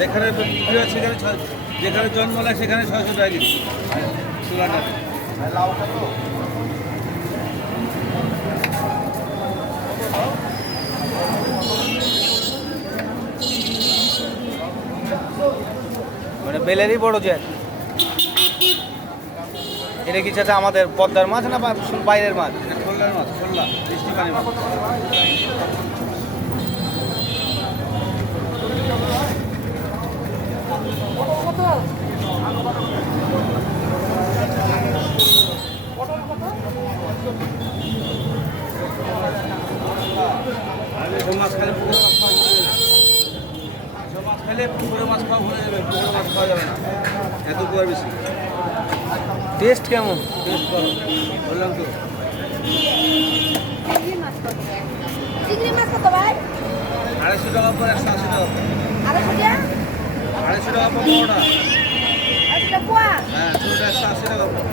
যেখানে বিক্রি হয় সেখানে যেখানে জন্ম নেয় সেখানে 600 টাকা কেজি চুলাটা। মানে বেলেরই বড় যে এটা কি চাচা আমাদের পদ্মার মাছ না বাইরের মাছ? খোল্লার মাছ, খোল্লা বৃষ্টি পানি মাছ। মাছ খেলে পুকুরে মাছ খাওয়া ভুলে যাবে। মাছ খেলে পুকুরে মাছ খাওয়া ভুলে যাবে, পুকুরে মাছ খাওয়া যাবে না, এত কুয়ার বেশি। টেস্ট কেমন? টেস্ট করো, বললাম তো। চিংড়ি মাছ কত ভাই? 250 টাকা পর 180 টাকা পর। 250 টাকা? 250 টাকা পর বড়টা। 250 টাকা পোয়া? হ্যাঁ, ছোটটা 180 টাকা পর।